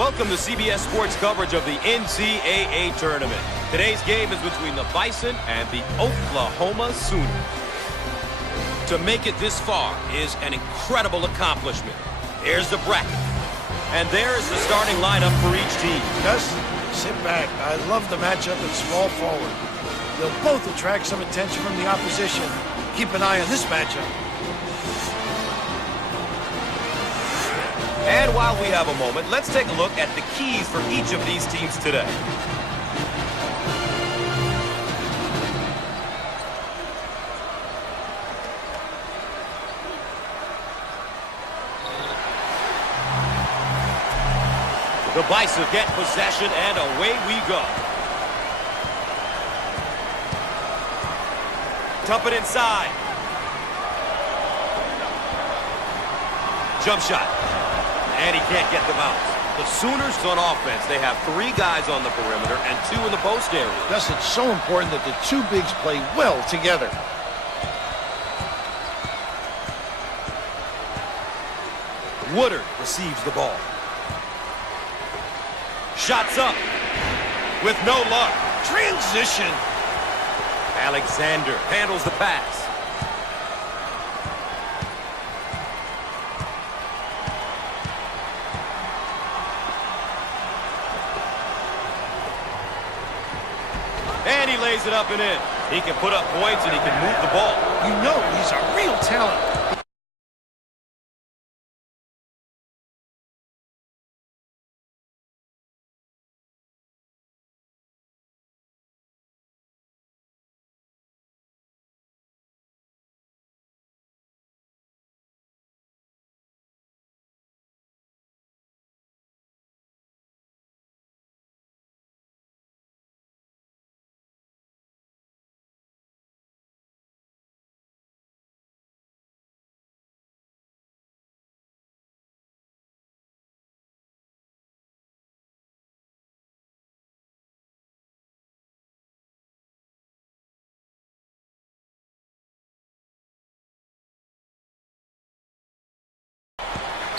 Welcome to CBS Sports coverage of the NCAA Tournament. Today's game is between the Bison and the Oklahoma Sooners. To make it this far is an incredible accomplishment. There's the bracket. And there's the starting lineup for each team. Gus, sit back. I love the matchup at small forward. They'll both attract some attention from the opposition. Keep an eye on this matchup. And while we have a moment, let's take a look at the keys for each of these teams today. The Bison get possession, and away we go. Dump it inside. Jump shot. And he can't get them out. The Sooners on offense, they have 3 guys on the perimeter and 2 in the post area. Gus, it's so important that the 2 bigs play well together. Woodard receives the ball. Shots up with no luck. Transition. Alexander handles the pass. And he lays it up and in. He can put up points and he can move the ball. You know he's a real talent.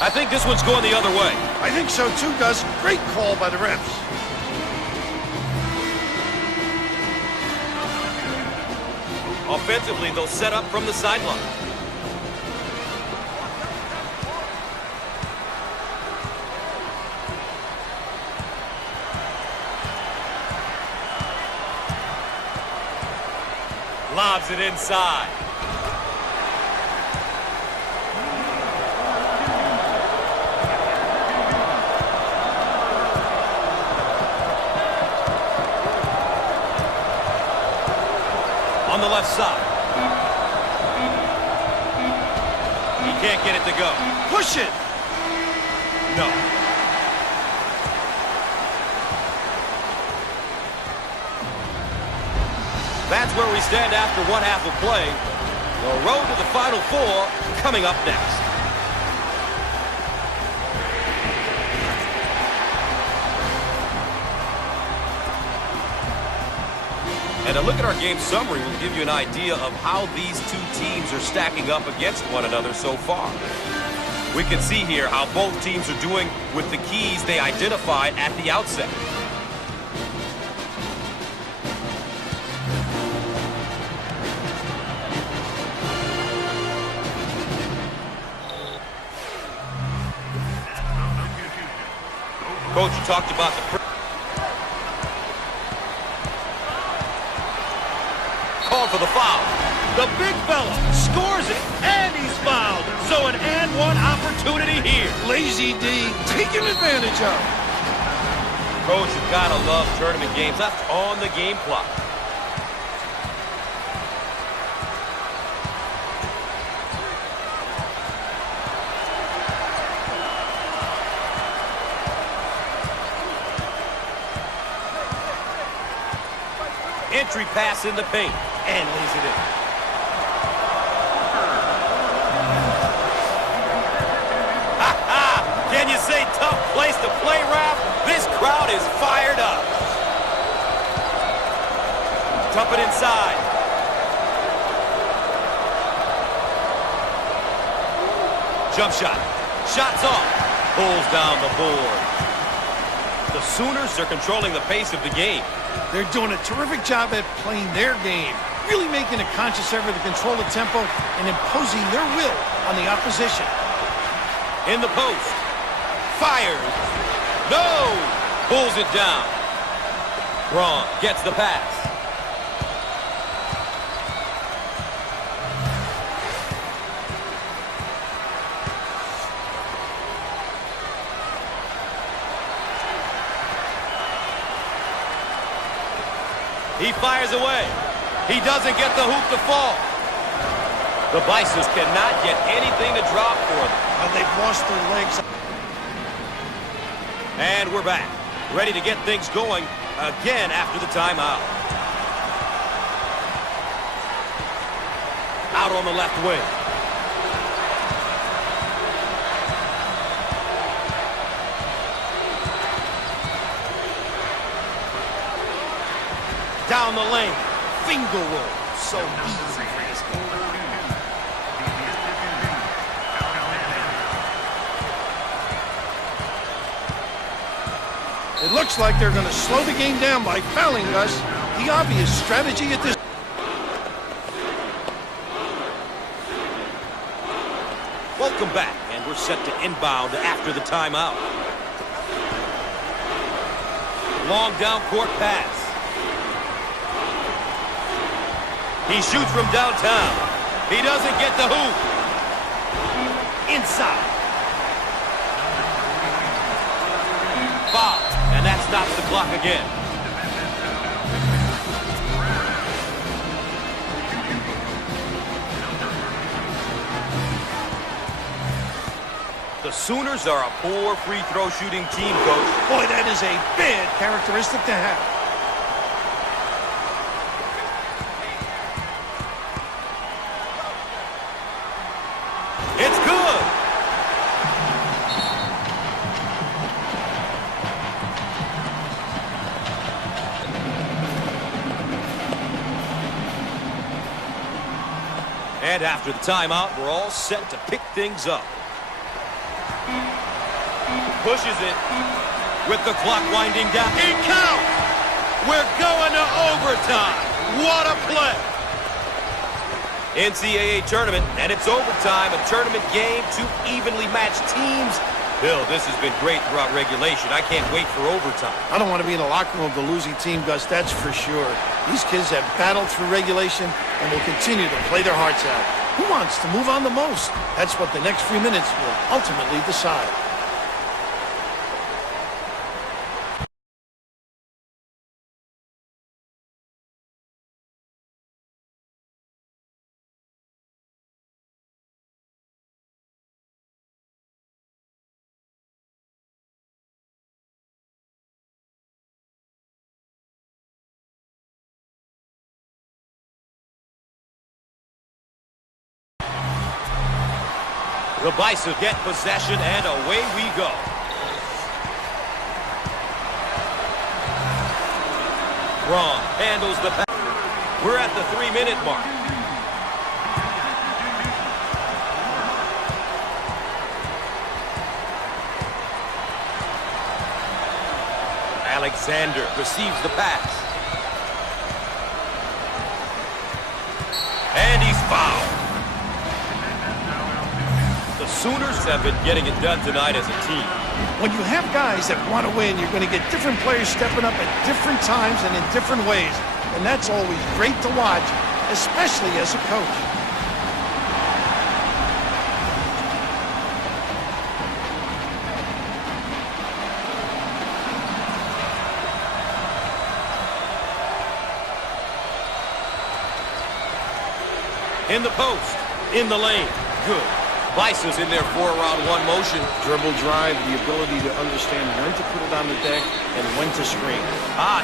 I think this one's going the other way. I think so too, Gus. Great call by the refs. Offensively, they'll set up from the sideline. Lobs it inside. On the left side. He can't get it to go. Push it. No. That's where we stand after one half of play. The road to the Final Four coming up next. And a look at our game summary will give you an idea of how these 2 teams are stacking up against one another so far. We can see here how both teams are doing with the keys they identified at the outset. Coach, you talked about the called for the foul. The big fella scores it, and he's fouled. So an and one opportunity here. Lazy D taking advantage of. Coach, you've got to love tournament games. That's on the game clock. Entry pass in the paint. And lays it in. Ha-ha! Can you say tough place to play, Ralph? This crowd is fired up. Dump it inside. Jump shot. Shots off. Pulls down the board. The Sooners are controlling the pace of the game. They're doing a terrific job at playing their game, really making a conscious effort to control the tempo and imposing their will on the opposition. In the post. Fires. No! Pulls it down. Braun gets the pass. He fires away. He doesn't get the hoop to fall. The Bisons cannot get anything to drop for them. And they've lost their legs. And we're back. Ready to get things going again after the timeout. Out on the left wing. Down the lane. Finger roll. So easy for this guy. It looks like they're going to slow the game down by fouling us. The obvious strategy at this. Welcome back, and we're set to inbound after the timeout. Long down court pass. He shoots from downtown. He doesn't get the hoop. Inside. Foul. And that stops the clock again. The Sooners are a poor free throw shooting team, Coach. Boy, that is a bad characteristic to have. It's good. And after the timeout, we're all set to pick things up. Pushes it with the clock winding down. It counts! We're going to overtime. What a play! NCAA Tournament, and it's overtime, a tournament game, two evenly matched teams. Bill, this has been great throughout regulation. I can't wait for overtime. I don't want to be in the locker room of the losing team, Gus, that's for sure. These kids have battled through regulation and will continue to play their hearts out. Who wants to move on the most? That's what the next few minutes will ultimately decide. The Bison get possession, and away we go. Braun handles the pass. We're at the 3-minute mark. Alexander receives the pass. And he's fouled. The Sooners have been getting it done tonight as a team. When you have guys that want to win, you're going to get different players stepping up at different times and in different ways. And that's always great to watch, especially as a coach. In the post, in the lane, good. Bison's in their 4-around-1 motion. Dribble drive, the ability to understand when to put it on the deck and when to screen.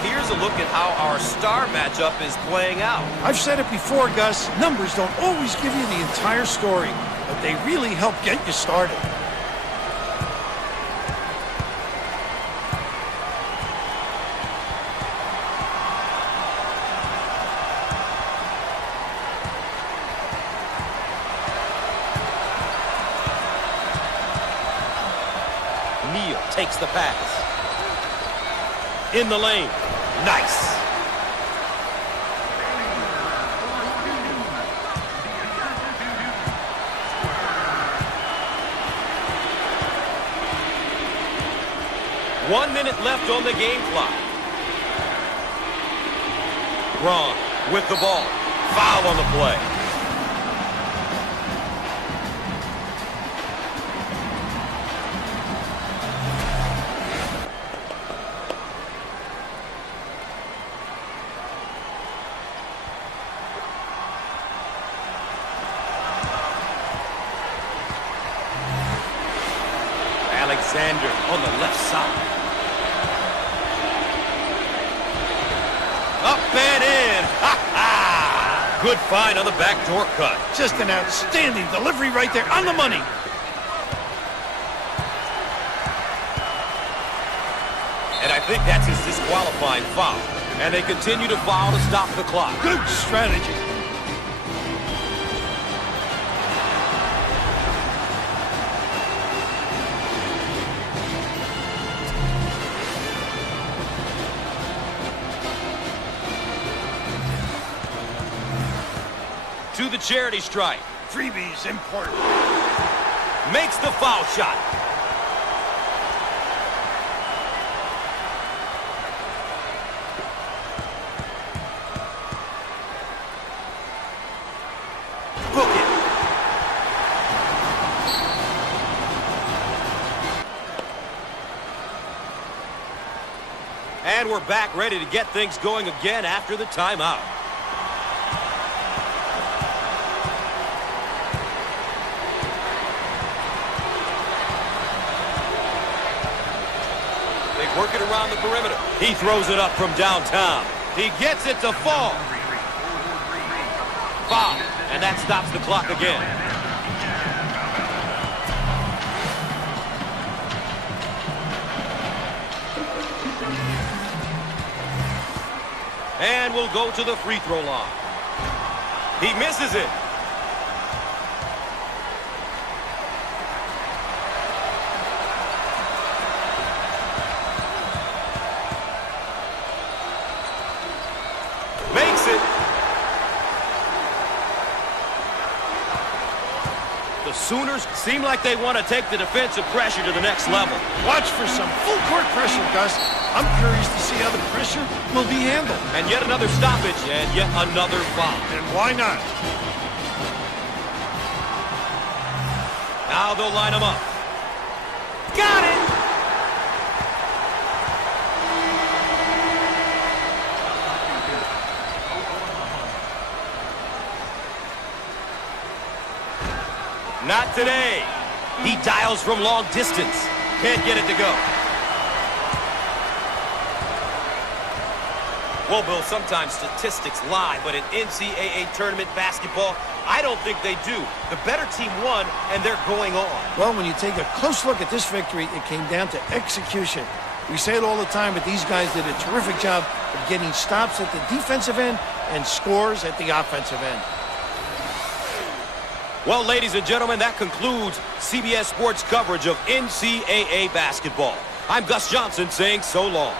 Here's a look at how our star matchup is playing out. I've said it before, Gus. Numbers don't always give you the entire story, but they really help get you started. Takes the pass. in the lane. Nice. One minute left on the game clock. Braun with the ball. Foul on the play. Alexander on the left side. Up and in. Ha ha! Good find on the backdoor cut. Just an outstanding delivery right there on the money. And I think that's his disqualifying foul. And they continue to foul to stop the clock. Good strategy. To the charity stripe. Freebies important. Makes the foul shot. Book it. And we're back ready to get things going again after the timeout. Working around the perimeter. He throws it up from downtown. He gets it to fall. Foul. And that stops the clock again. And we'll go to the free throw line. He misses it. The Sooners seem like they want to take the defensive pressure to the next level. Watch for some full court pressure, Gus. I'm curious to see how the pressure will be handled. And yet another stoppage and yet another foul. And why not? Now they'll line them up. Got it! Not today. He dials from long distance. Can't get it to go. Well, Bill, sometimes statistics lie, but in NCAA Tournament basketball, I don't think they do. The better team won, and they're going on. Well, when you take a close look at this victory, it came down to execution. We say it all the time, but these guys did a terrific job of getting stops at the defensive end and scores at the offensive end. Well, ladies and gentlemen, that concludes CBS Sports coverage of NCAA basketball. I'm Gus Johnson saying so long.